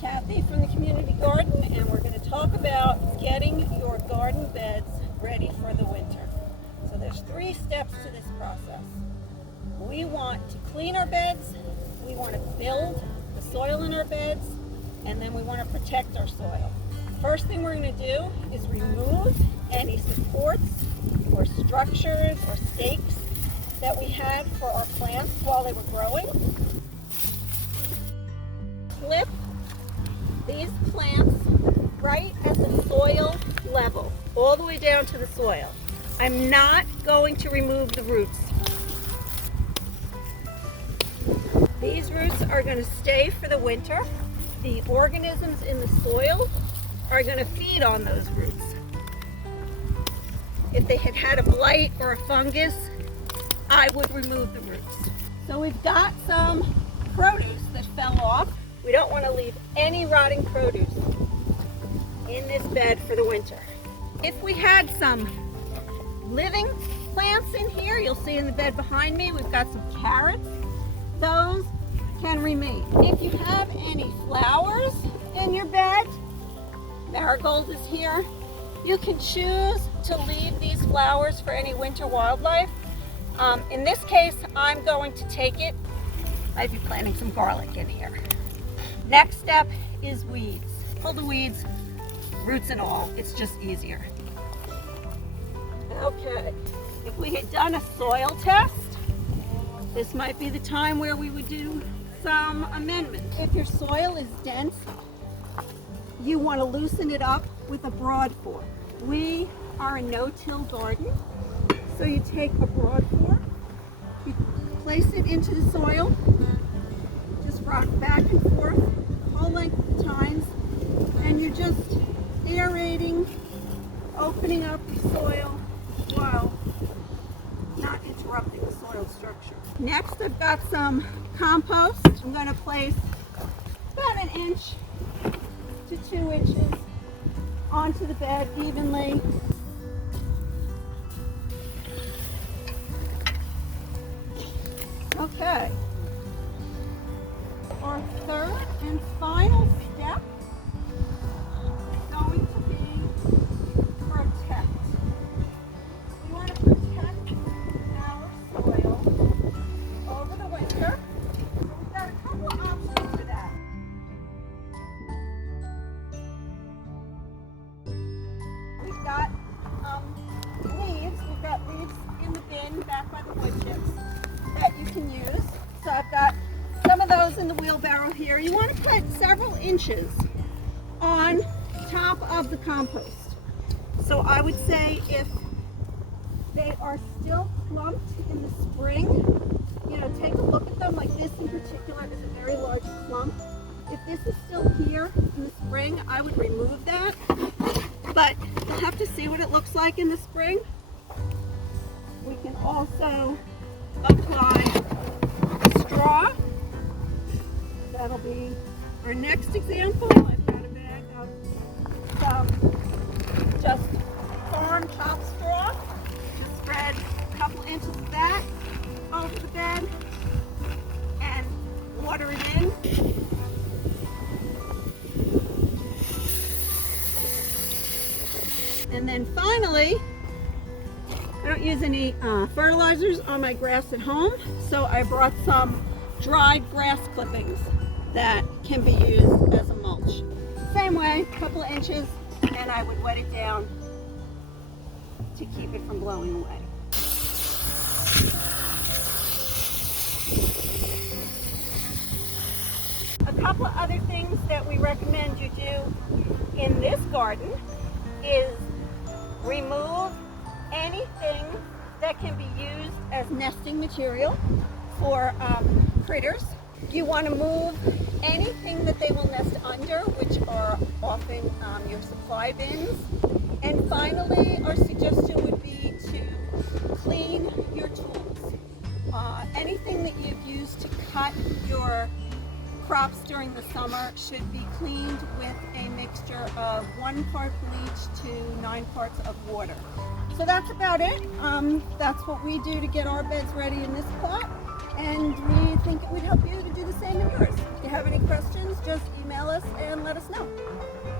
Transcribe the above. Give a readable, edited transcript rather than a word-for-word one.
Cathy from the Community Garden, and we're going to talk about getting your garden beds ready for the winter. So there's 3 steps to this process. We want to clean our beds, we want to build the soil in our beds, and then we want to protect our soil. First thing we're going to do is remove any supports or structures or stakes that we had for our plants while they were growing. Flip these plants right at the soil level, all the way down to the soil. I'm not going to remove the roots. These roots are going to stay for the winter. The organisms in the soil are going to feed on those roots. If they had had a blight or a fungus, I would remove the roots. So we've got some produce that fell off. We don't want to leave any rotting produce in this bed for the winter. If we had some living plants in here, you'll see in the bed behind me, we've got some carrots. Those can remain. If you have any flowers in your bed, marigold is here, you can choose to leave these flowers for any winter wildlife. In this case, I'm going to take it. I'd be planting some garlic in here. Next step is weeds. Pull the weeds, roots and all. It's just easier. Okay, if we had done a soil test, this might be the time where we would do some amendments. If your soil is dense, you want to loosen it up with a broad fork. We are a no-till garden, so you take a broad fork, you place it into the soil, just rock back and forth whole length of times, and you're just aerating, opening up the soil while not interrupting the soil structure. Next, I've got some compost. I'm going to place about 1 inch to 2 inches onto the bed evenly. Okay. Our third and final step is going to be protect. We want to protect our soil over the winter. So we've got a couple of options for that. We've got leaves. We've got leaves in the bin back by the wood chips that you can use. So I've got some of those in the wheelbarrow here. You want to put several inches on top of the compost. So I would say if they are still clumped in the spring, take a look at them. Like this in particular is a very large clump. If this is still here in the spring, I would remove that. But you'll have to see what it looks like in the spring. We can also apply straw. That'll be our next example. I've got a bag of some just farm chopped straw. Just spread a couple inches of that over the bed and water it in. And then finally, I don't use any fertilizers on my grass at home, so I brought some dried grass clippings that can be used as a mulch. Same way, a couple of inches, and I would wet it down to keep it from blowing away. A couple of other things that we recommend you do in this garden is remove anything that can be used as nesting material for critters. You want to move anything that they will nest under, which are often your supply bins. And finally, our suggestion would be to clean your tools. Anything that you've used to cut your crops during the summer should be cleaned with a mixture of 1 part bleach to 9 parts of water. So that's about it. That's what we do to get our beds ready in this plot, and we think it would help you to do the same in yours. If you have any questions, questions, just email us and let us know.